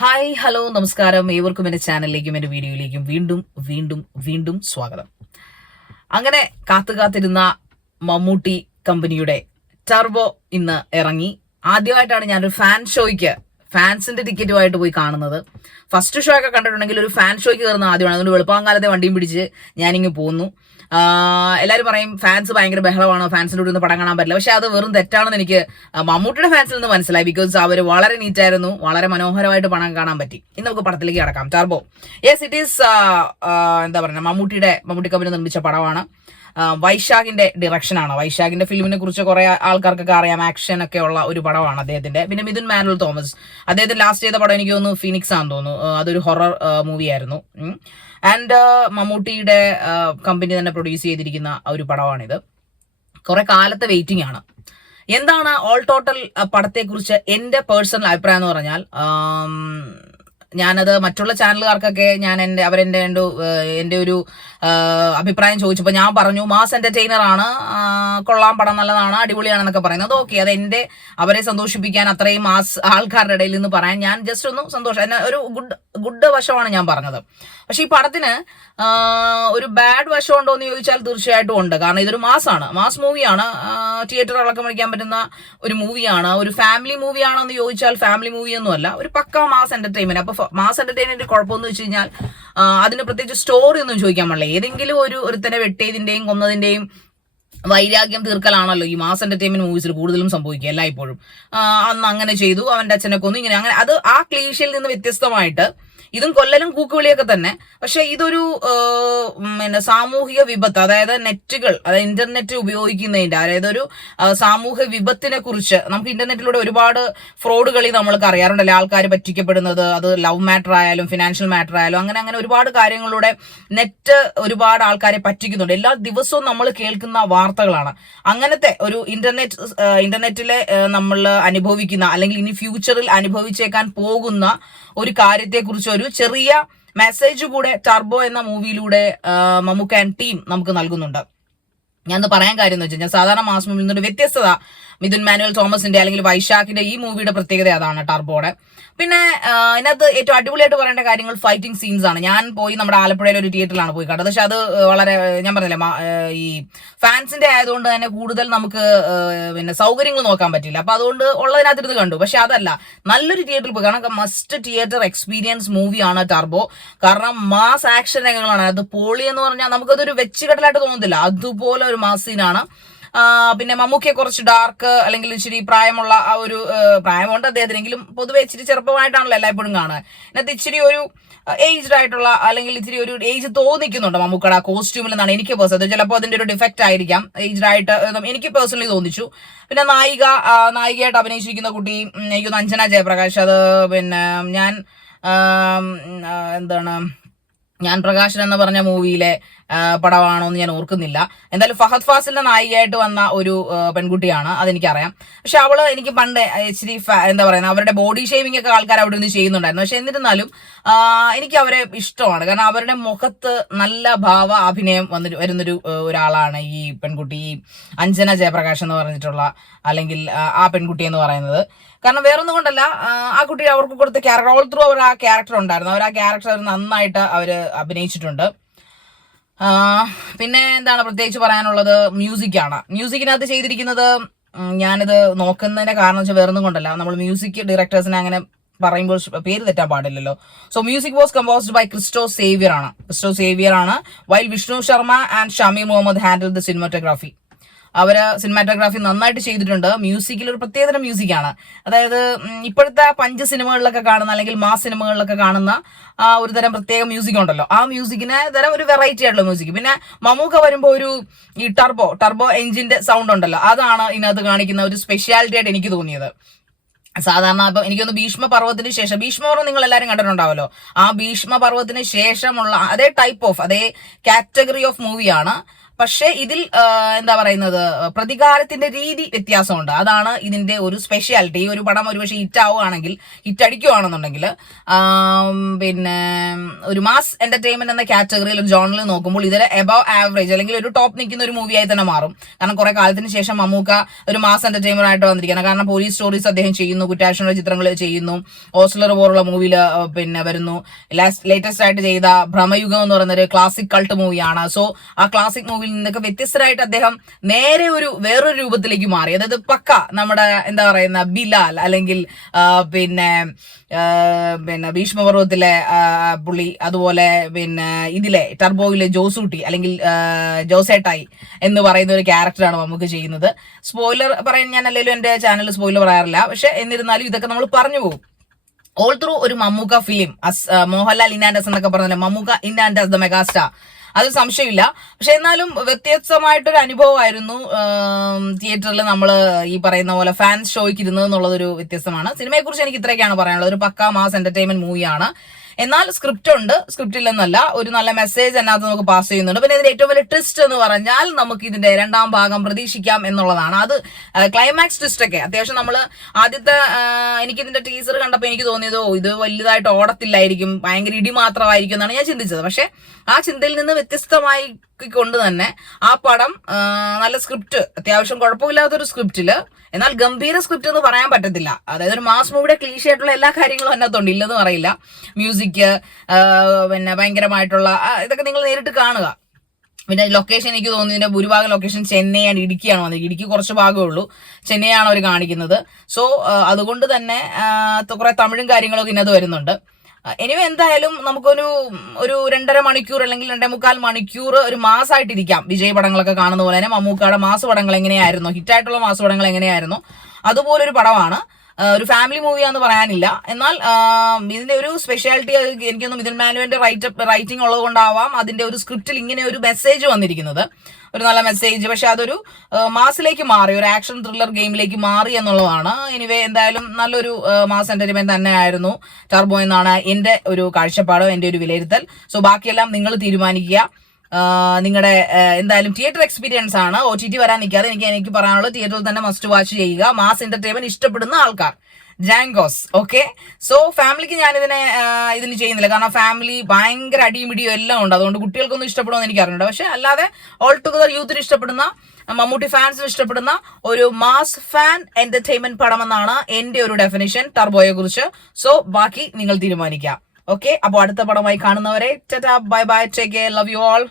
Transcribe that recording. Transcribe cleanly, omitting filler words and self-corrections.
Hi hello നമസ്കാരം. ഏവർക്കും എൻ്റെ ചാനലിലേക്കും എൻ്റെ വീഡിയോയിലേക്കും വീണ്ടും വീണ്ടും വീണ്ടും സ്വാഗതം. അങ്ങനെ കാത്തിരുന്ന മമ്മൂട്ടി കമ്പനിയുടെ ടർബോ ഇന്ന് ഇറങ്ങി. ആദ്യമായിട്ടാണ് ഞാനൊരു ഫാൻസിന്റെ ടിക്കറ്റുമായിട്ട് പോയി കാണുന്നത്. ഫസ്റ്റ് ഷോ ഒക്കെ കണ്ടിട്ടുണ്ടെങ്കിൽ ഒരു ഫാൻ ഷോയ്ക്ക് കയറുന്ന ആദ്യമാണ്. അതുകൊണ്ട് വെളുപ്പാങ്കാലത്തെ വണ്ടിയും പിടിച്ച് ഞാനിങ്ങ് പോന്നു. എല്ലാവരും പറയും ഫാൻസ് ഭയങ്കര ബഹളമാണ്, ഫാൻസിൻ്റെ കൂടെ ഒന്ന് പടം കാണാൻ പറ്റില്ല. പക്ഷെ അത് വെറും തെറ്റാണെന്ന് എനിക്ക് മമ്മൂട്ടിയുടെ ഫാൻസിൽ നിന്ന് മനസ്സിലായി. ബിക്കോസ് അവർ വളരെ നീറ്റായിരുന്നു, വളരെ മനോഹരമായിട്ട് പടം കാണാൻ പറ്റി. ഇന്ന് നമുക്ക് പടത്തിലേക്ക് കടക്കാം. ടർബോ, യെസ്, ഇറ്റ് ഈസ് എന്താ പറയുക, മമ്മൂട്ടി കമ്പനി നിർമ്മിച്ച പടമാണ്. വൈശാഖിന്റെ ഡിറക്ഷനാണ്. വൈശാഖിന്റെ ഫിലിമിനെ കുറിച്ച് കുറെ ആൾക്കാർക്കൊക്കെ അറിയാം. ആക്ഷൻ ഒക്കെ ഉള്ള ഒരു പടമാണ് അദ്ദേഹത്തിന്റെ. പിന്നെ മിഥുൻ മാനുവൽ തോമസ്, അദ്ദേഹത്തിന്റെ ലാസ്റ്റ് ചെയ്ത പടം എനിക്ക് തോന്നുന്നു ഫീനിക്സ് ആണെന്ന് തോന്നുന്നു. അതൊരു ഹൊറർ മൂവി ആയിരുന്നു. ആൻഡ് മമ്മൂട്ടിയുടെ കമ്പനി തന്നെ പ്രൊഡ്യൂസ് ചെയ്തിരിക്കുന്ന ഒരു പടമാണിത്. കുറെ കാലത്തെ വെയിറ്റിംഗ് ആണ്. എന്താണ് ഓൾ ടോട്ടൽ പടത്തെക്കുറിച്ച് എൻ്റെ പേഴ്സണൽ അഭിപ്രായം എന്ന് പറഞ്ഞാൽ, ഞാനത് മറ്റുള്ള ചാനലുകാർക്കൊക്കെ എൻ്റെ ഒരു അഭിപ്രായം ചോദിച്ചപ്പോൾ ഞാൻ പറഞ്ഞു മാസ് എന്റർടൈനർ ആണ്, കൊള്ളാം, പടം നല്ലതാണ്, അടിപൊളിയാണെന്നൊക്കെ പറയുന്നത്. ഓക്കെ, അത് അവരെ സന്തോഷിപ്പിക്കാൻ അത്രയും മാസ് ആൾക്കാരുടെ ഇടയിൽ നിന്ന് പറയാൻ ഞാൻ ജസ്റ്റ് ഒന്ന് സന്തോഷം, ഒരു ഗുഡ് വശമാണ് ഞാൻ പറഞ്ഞത്. പക്ഷെ ഈ പടത്തിന് ഒരു ബാഡ് വശം ഉണ്ടോ എന്ന് ചോദിച്ചാൽ തീർച്ചയായിട്ടും ഉണ്ട്. കാരണം ഇതൊരു മാസ് മൂവിയാണ്, തിയേറ്റർ അടക്കം വയ്ക്കാൻ പറ്റുന്ന ഒരു മൂവിയാണ്. ഒരു ഫാമിലി മൂവിയാണോ എന്ന് ചോദിച്ചാൽ ഫാമിലി മൂവിയൊന്നും അല്ല, ഒരു പക്ക മാസ് എന്റർടൈൻമെന്റ്. അപ്പൊ മാസ് എന്റർടൈൻമെന്റ് കുഴപ്പമെന്ന് വെച്ച് കഴിഞ്ഞാൽ അതിന് പ്രത്യേകിച്ച് സ്റ്റോറി ഒന്നും ചോദിക്കാൻ പാടില്ല. ഏതെങ്കിലും ഒരുത്തനെ വെട്ടിയതിന്റെയും കൊന്നതിന്റെയും വൈരാഗ്യം തീർക്കലാണല്ലോ ഈ മാസ് എന്റർടൈൻമെന്റ് മൂവീസിൽ കൂടുതലും സംഭവിക്കുക എല്ലായ്പ്പോഴും. അന്ന് അങ്ങനെ ചെയ്തു, അവന്റെ അച്ഛനെ കൊന്നു, ഇങ്ങനെ അങ്ങനെ. അത് ആ ക്ലീഷയിൽ നിന്ന് വ്യത്യസ്തമായിട്ട് ഇതും കൊല്ലലും കൂക്കുവിളിയൊക്കെ തന്നെ. പക്ഷെ ഇതൊരു സാമൂഹിക വിപത്ത്, അതായത് ഇന്റർനെറ്റ് ഉപയോഗിക്കുന്നതിന്റെ, അതായത് ഒരു സാമൂഹിക വിപത്തിനെ കുറിച്ച് നമുക്ക് ഇന്റർനെറ്റിലൂടെ ഒരുപാട് ഫ്രോഡുകളി നമ്മൾക്ക് അറിയാറുണ്ടല്ലോ. ആൾക്കാർ പറ്റിക്കപ്പെടുന്നത്, അത് ലവ് മാറ്റർ ആയാലും ഫിനാൻഷ്യൽ മാറ്റർ ആയാലും അങ്ങനെ ഒരുപാട് കാര്യങ്ങളിലൂടെ നെറ്റ് ഒരുപാട് ആൾക്കാരെ പറ്റിക്കുന്നുണ്ട്. എല്ലാ ദിവസവും നമ്മൾ കേൾക്കുന്ന വാർത്തകളാണ്. അങ്ങനത്തെ ഒരു ഇന്റർനെറ്റിലെ നമ്മൾ അനുഭവിക്കുന്ന, അല്ലെങ്കിൽ ഇനി ഫ്യൂച്ചറിൽ അനുഭവിച്ചേക്കാൻ പോകുന്ന ഒരു കാര്യത്തെക്കുറിച്ച് ഒരു ചെറിയ മെസ്സേജ് കൂടെ ടർബോ എന്ന മൂവിയിലൂടെ മമ്മൂക്ക ആൻഡ് ടീം നമുക്ക് നൽകുന്നുണ്ട്. ഞാനത് പറയാൻ കാര്യം എന്ന് വെച്ച് കഴിഞ്ഞാൽ, സാധാരണ മാസ് മൂവിയിൽ നിന്നൊരു വ്യത്യസ്തത മിഥുൻ മാനുവൽ തോമസിന്റെ അല്ലെങ്കിൽ വൈശാഖിന്റെ ഈ മൂവിയുടെ പ്രത്യേകത അതാണ്, ടർബോയുടെ. പിന്നെ ഇതിനകത്ത് ഏറ്റവും അടിപൊളിയായിട്ട് പറയേണ്ട കാര്യങ്ങൾ ഫൈറ്റിംഗ് സീൻസ് ആണ്. ഞാൻ പോയി നമ്മുടെ ആലപ്പുഴയിലെ ഒരു തിയേറ്ററിലാണ് പോയി കണ്ടത്. പക്ഷെ അത് വളരെ, ഞാൻ പറഞ്ഞില്ലേ, ഈ ഫാൻസിന്റെ ആയതുകൊണ്ട് തന്നെ കൂടുതൽ നമുക്ക് സൗകര്യങ്ങൾ നോക്കാൻ പറ്റില്ല. അപ്പൊ അതുകൊണ്ട് ഉള്ളതിനകത്തിരുന്ന് കണ്ടു. പക്ഷെ അതല്ല, നല്ലൊരു തിയേറ്ററിൽ പോയി, കാരണം മസ്റ്റ് തിയേറ്റർ എക്സ്പീരിയൻസ് മൂവിയാണ് ടർബോ. കാരണം മാസ് ആക്ഷൻ രംഗങ്ങളാണ്. അത് പോളി എന്ന് പറഞ്ഞാൽ നമുക്കതൊരു വെച്ചുകെട്ടലായിട്ട് തോന്നുന്നില്ല, അതുപോലെ ഒരു മാസ് സീനാണ്. പിന്നെ മമ്മൂക്കയെ കുറച്ച് ഡാർക്ക്, അല്ലെങ്കിൽ ഇച്ചിരി പ്രായമുള്ള ആ ഒരു പ്രായമുണ്ട് അദ്ദേഹത്തിനെങ്കിലും പൊതുവെ ഇച്ചിരി ചെറുപ്പമായിട്ടാണല്ലോ എല്ലായ്പ്പോഴും കാണുക. ഇതിനകത്ത് ഇച്ചിരി ഒരു ഏജ്ഡ് ആയിട്ടുള്ള, അല്ലെങ്കിൽ ഇച്ചിരി ഒരു ഏജ് തോന്നിക്കുന്നുണ്ട് മമ്മൂക്കയുടെ കോസ്റ്റ്യൂമിൽ നിന്നാണ് എനിക്ക് പേഴ്സണൽ. ചിലപ്പോൾ അതിന്റെ ഒരു ഡിഫക്റ്റ് ആയിരിക്കാം, ഏജ്ഡ് ആയിട്ട് എനിക്ക് പേഴ്സണലി തോന്നിച്ചു. പിന്നെ നായികയായിട്ട് അഭിനയിച്ചിരിക്കുന്ന കുട്ടി എനിക്ക് അഞ്ജന ജയപ്രകാശ്. അത് പിന്നെ ഞാൻ പ്രകാശൻ എന്ന് പറഞ്ഞ മൂവിയിലെ പടമാണോ എന്ന് ഞാൻ ഓർക്കുന്നില്ല. എന്തായാലും ഫഹദ് ഫാസിലിന്റെ നായികയായിട്ട് വന്ന ഒരു പെൺകുട്ടിയാണ്, അതെനിക്കറിയാം. പക്ഷെ അവള് എനിക്ക് പണ്ട് ഇച്ചിരി എന്താ പറയുക, അവരുടെ ബോഡി ഷേവിംഗ് ഒക്കെ ആൾക്കാർ അവിടെ നിന്ന് ചെയ്യുന്നുണ്ടായിരുന്നു. പക്ഷെ എന്നിരുന്നാലും എനിക്ക് അവരെ ഇഷ്ടമാണ്. കാരണം അവരുടെ മുഖത്ത് നല്ല അഭിനയം വരുന്നൊരു ഒരാളാണ് ഈ പെൺകുട്ടി, ഈ അഞ്ജന ജയപ്രകാശ് എന്ന് പറഞ്ഞിട്ടുള്ള, അല്ലെങ്കിൽ ആ പെൺകുട്ടി എന്ന് പറയുന്നത്. കാരണം വേറൊന്നും കൊണ്ടല്ല, ആ കുട്ടി അവർക്ക് കൊടുത്ത ക്യാരക്ടർ, ഓൾ ത്രൂ അവർ ആ ക്യാരക്ടർ ഉണ്ടായിരുന്നു. അവർ ആ ക്യാരക്ടർ നന്നായിട്ട് അവരഭിനയിച്ചിട്ടുണ്ട്. പിന്നെ എന്താണ് പ്രത്യേകിച്ച് പറയാനുള്ളത്, മ്യൂസിക്കിനകത്ത് ചെയ്തിരിക്കുന്നത്, ഞാനിത് നോക്കുന്നതിന്റെ കാരണം വെച്ചാൽ വേറൊന്നും കൊണ്ടല്ല, നമ്മൾ മ്യൂസിക് ഡയറക്ടേഴ്സിനെ അങ്ങനെ പറയുമ്പോൾ പേര് തെറ്റാൻ പാടില്ലല്ലോ. So music was composed by Christo Xavier ആണ്. While Vishnu Sharma and Shameer Muhammad handle the cinematography. അവര് സിനിമാറ്റോഗ്രാഫി നന്നായിട്ട് ചെയ്തിട്ടുണ്ട്. മ്യൂസിക്കിൽ ഒരു പ്രത്യേകതരം മ്യൂസിക്കാണ്. അതായത് ഇപ്പോഴത്തെ പഞ്ച് സിനിമകളിലൊക്കെ കാണുന്ന, അല്ലെങ്കിൽ മാസ് സിനിമകളിലൊക്കെ കാണുന്ന ഒരു തരം പ്രത്യേക മ്യൂസിക് ഉണ്ടല്ലോ, ആ മ്യൂസിക്കിന് തരം ഒരു വെറൈറ്റി ആയിട്ടുള്ള മ്യൂസിക്. പിന്നെ മമ്മൂക്ക വരുമ്പോൾ ഈ ടർബോ എഞ്ചിന്റെ സൗണ്ട് ഉണ്ടല്ലോ, അതാണ് ഇതിനകത്ത് കാണിക്കുന്ന ഒരു സ്പെഷ്യാലിറ്റി ആയിട്ട് എനിക്ക് തോന്നിയത്. സാധാരണ ഇപ്പൊ എനിക്കൊന്ന് ഭീഷ്മപർവത്തിന് ശേഷം, ഭീഷ്മപർവം നിങ്ങൾ എല്ലാവരും കണ്ടിട്ടുണ്ടാവല്ലോ, ആ ഭീഷ്മപർവത്തിന് ശേഷമുള്ള അതേ ടൈപ്പ് ഓഫ്, അതേ കാറ്റഗറി ഓഫ് മൂവിയാണ് പക്ഷെ ഇതിൽ എന്താ പറയുന്നത്, പ്രതികാരത്തിന്റെ രീതി വ്യത്യാസമുണ്ട്. അതാണ് ഇതിന്റെ ഒരു സ്പെഷ്യാലിറ്റി. ഈ ഒരു പടം ഒരുപക്ഷെ ഹിറ്റ് ആവുകയാണെങ്കിൽ, ഹിറ്റ് അടിക്കുകയാണെന്നുണ്ടെങ്കിൽ, പിന്നെ ഒരു മാസ് എന്റർടൈൻമെന്റ് എന്ന കാറ്റഗറിയിൽ ഒരു ജോണറിൽ നോക്കുമ്പോൾ ഇതിൽ എബവ് ആവറേജ് അല്ലെങ്കിൽ ഒരു ടോപ്പ് നിൽക്കുന്ന ഒരു മൂവിയായി തന്നെ മാറും. കാരണം കുറെ കാലത്തിന് ശേഷം മമ്മൂക്ക ഒരു മാസ് എന്റർടൈനർ ആയിട്ട് വന്നിരിക്കുന്നത്. കാരണം പോലീസ് സ്റ്റോറീസ് അദ്ദേഹം ചെയ്യുന്നു, കുറ്റാന്വേഷണ ചിത്രങ്ങൾ ചെയ്യുന്നു, ഓസ്ലർ പോലുള്ള മൂവിയിൽ പിന്നെ വരുന്നു. ലേറ്റസ്റ്റ് ആയിട്ട് ചെയ്ത ഭ്രമയുഗം എന്ന് പറയുന്ന ഒരു ക്ലാസിക് കൾട്ട് മൂവിയാണ്. സോ ആ ക്ലാസിക് മൂവിയിൽ നിന്നൊക്കെ വ്യത്യസ്തരായിട്ട് അദ്ദേഹം നേരെ വേറൊരു രൂപത്തിലേക്ക് മാറി. അതായത് പക്ക നമ്മുടെ എന്താ പറയുന്ന ബിലാൽ അല്ലെങ്കിൽ പിന്നെ ഭീഷ്മപർവത്തിലെ പുള്ളി, അതുപോലെ പിന്നെ ഇതിലെ ടർബോയിലെ ജോസൂട്ടി അല്ലെങ്കിൽ ജോസേട്ടായി എന്ന് പറയുന്ന ഒരു ക്യാരക്ടറാണ് നമുക്ക് ചെയ്യുന്നത്. സ്പോയിലർ പറയാൻ ഞാൻ അല്ലെങ്കിലും എന്റെ ചാനൽ സ്പോയിലർ പറയാറില്ല, പക്ഷെ എന്നിരുന്നാലും ഇതൊക്കെ നമ്മൾ പറഞ്ഞു പോകും. ഓൾ ത്രൂ ഒരു മമ്മൂക്ക ഫിലിം, മോഹൻലാൽ ഇന്നാൻഡസ് എന്നൊക്കെ പറഞ്ഞാൽ മമ്മൂക്ക ഇന്നാൻഡസ് ദ മെഗാസ്റ്റാർ, അത് സംശയമില്ല. പക്ഷെ എന്നാലും വ്യത്യസ്തമായിട്ടൊരു അനുഭവമായിരുന്നു തിയേറ്ററിൽ നമ്മൾ ഈ പറയുന്ന പോലെ ഫാൻസ് ഷോയ്ക്ക് ഇരുന്നത് എന്നുള്ളതൊരു വ്യത്യസ്തമാണ്. സിനിമയെ കുറിച്ച് എനിക്ക് ഇത്രയൊക്കെയാണ് പറയാനുള്ളത്. ഒരു പക്കാ മാസ് എന്റർടൈൻമെന്റ് മൂവിയാണ്. എന്നാൽ സ്ക്രിപ്റ്റ് ഉണ്ട്, സ്ക്രിപ്റ്റില്ലെന്നല്ല, ഒരു നല്ല മെസ്സേജ് അതിനകത്ത് നമുക്ക് പാസ് ചെയ്യുന്നുണ്ട്. പിന്നെ ഇതിന്റെ ഏറ്റവും വലിയ ട്വിസ്റ്റ് എന്ന് പറഞ്ഞാൽ നമുക്ക് ഇതിന്റെ രണ്ടാം ഭാഗം പ്രതീക്ഷിക്കാം എന്നുള്ളതാണ്. അത് ക്ലൈമാക്സ് ട്വിസ്റ്റ് ഒക്കെ അത്യാവശ്യം നമ്മൾ ആദ്യത്തെ എനിക്കിതിന്റെ ടീസർ കണ്ടപ്പോൾ എനിക്ക് തോന്നിയത് ഇത് വലുതായിട്ട് ഓടത്തില്ലായിരിക്കും, ഭയങ്കര ഇടി മാത്രമായിരിക്കും എന്നാണ് ഞാൻ ചിന്തിച്ചത്. പക്ഷെ ആ ചിന്തയിൽ നിന്ന് വ്യത്യസ്തമായി കൊണ്ട് തന്നെ ആ പടം നല്ല സ്ക്രിപ്റ്റ്, അത്യാവശ്യം കുഴപ്പമില്ലാത്തൊരു സ്ക്രിപ്റ്റില്, എന്നാൽ ഗംഭീര സ്ക്രിപ്റ്റ് എന്ന് പറയാൻ പറ്റത്തില്ല. അതായത് ഒരു മാസ് മൂവിയുടെ ക്ലീഷേ ആയിട്ടുള്ള എല്ലാ കാര്യങ്ങളും അതിനകത്തുണ്ട്, ഇല്ലെന്ന് പറയില്ല. മ്യൂസിക്, പിന്നെ ഭയങ്കരമായിട്ടുള്ള ഇതൊക്കെ നിങ്ങൾ നേരിട്ട് കാണുക. പിന്നെ ലൊക്കേഷൻ എനിക്ക് തോന്നുന്നതിന്റെ ഭൂരിഭാഗം ലൊക്കേഷൻ ചെന്നൈ ആൻഡ് ഇടുക്കിയാണ് വന്നിരിക്കുന്നത്. ഇടുക്കി കുറച്ച് ഭാഗമേ ഉള്ളൂ, ചെന്നൈയാണ് അവർ കാണിക്കുന്നത്. സോ അതുകൊണ്ട് തന്നെ കുറെ തമിഴും കാര്യങ്ങളൊക്കെ ഇതിനകത്ത് വരുന്നുണ്ട്. എനിവേ എന്തായാലും നമുക്കൊരു 2.5 മണിക്കൂർ അല്ലെങ്കിൽ 2.25 മണിക്കൂർ ഒരു മാസമായിട്ടിരിക്കാം. വിജയ് പടങ്ങളൊക്കെ കാണുന്ന പോലെ തന്നെ മമ്മൂക്കയുടെ മാസ് പടങ്ങൾ എങ്ങനെയായിരുന്നു, ഹിറ്റായിട്ടുള്ള മാസ് പടങ്ങൾ എങ്ങനെയായിരുന്നു, അതുപോലൊരു പടമാണ്. ഒരു ഫാമിലി മൂവിയാന്ന് പറയാനില്ല. എന്നാൽ ഇതിന്റെ ഒരു സ്പെഷ്യാലിറ്റി എനിക്കൊന്നും മിഥുൻ മാനുവിന്റെ റൈറ്റിംഗ് ഉള്ളത് കൊണ്ടാവാം അതിന്റെ ഒരു സ്ക്രിപ്റ്റിൽ ഇങ്ങനെ ഒരു മെസ്സേജ് വന്നിരിക്കുന്നത്, ഒരു നല്ല മെസ്സേജ്. പക്ഷെ അതൊരു മാസിലേക്ക് മാറി, ഒരു ആക്ഷൻ ത്രില്ലർ ഗെയിമിലേക്ക് മാറി എന്നുള്ളതാണ്. എനിവേ എന്തായാലും നല്ലൊരു മാസ് എന്റർടൈൻമെന്റ് തന്നെയായിരുന്നു ടർബോ എന്നാണ് എന്റെ ഒരു കാഴ്ചപ്പാട്, എന്റെ ഒരു വിലയിരുത്തൽ. സോ ബാക്കിയെല്ലാം നിങ്ങൾ തീരുമാനിക്കുക. നിങ്ങളുടെ എന്തായാലും തിയേറ്റർ എക്സ്പീരിയൻസ് ആണ്. OTT വരാൻ നിൽക്കാതെ എനിക്ക് പറയാനുള്ളത് തിയേറ്ററിൽ തന്നെ മസ്റ്റ് വാച്ച് ചെയ്യുക. മാസ് എന്റർടൈൻമെന്റ് ഇഷ്ടപ്പെടുന്ന ആൾക്കാർ ജാങ്കോസ്. ഓക്കെ, സോ ഫാമിലിക്ക് ഞാൻ ഇതിന് ചെയ്യുന്നില്ല, കാരണം ഫാമിലി ഭയങ്കര അടിയും എല്ലാം ഉണ്ട്. അതുകൊണ്ട് കുട്ടികൾക്കൊന്നും ഇഷ്ടപ്പെടുമെന്ന് എനിക്ക് അറിഞ്ഞിട്ടുണ്ട്. പക്ഷെ അല്ലാതെ ഓൾ ടുഗദർ യൂത്തിന് ഇഷ്ടപ്പെടുന്ന, മമ്മൂട്ടി ഫാൻസിന് ഇഷ്ടപ്പെടുന്ന ഒരു മാസ് ഫാൻ എന്റർടൈൻമെന്റ് പടമെന്നാണ് എന്റെ ഒരു ഡെഫിനിഷൻ ടർബോയെ കുറിച്ച്. സോ ബാക്കി നിങ്ങൾ തീരുമാനിക്കാം. ഓക്കെ, അപ്പോൾ അടുത്ത പടമായി കാണുന്നവരെ Tata, bye bye, take care, love you all.